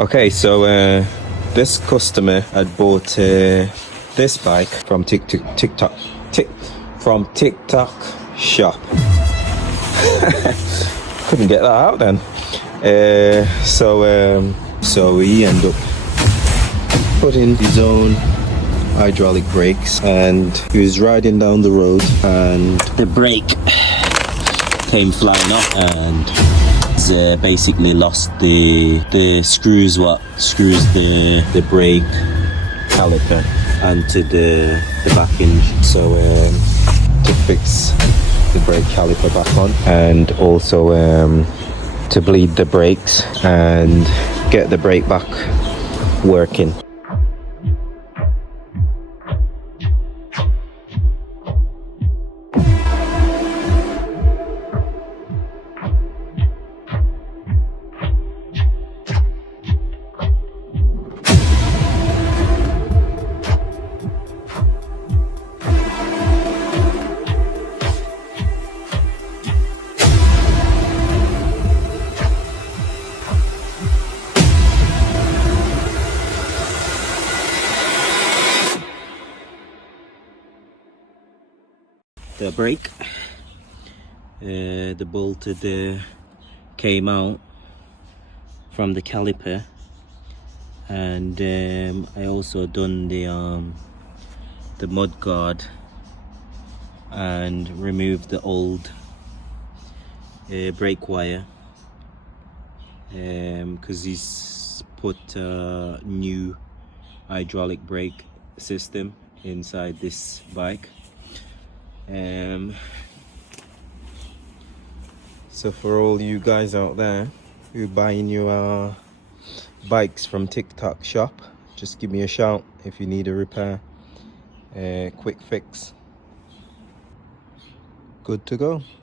Okay, so this customer had bought this bike from TikTok shop. Couldn't get that out then. So he ended up putting his own hydraulic brakes, and he was riding down the road and the brake came flying up and basically lost the screws what screws the brake caliper onto the back hinge. So to fix the brake caliper back on, and also to bleed the brakes and get the brake back working. The brake, the bolt came out from the caliper, and I also done the mud guard and removed the old brake wire, because he's put a new hydraulic brake system inside this bike. So for all you guys out there who buying your bikes from TikTok shop, just give me a shout if you need a repair. Quick fix, good to go.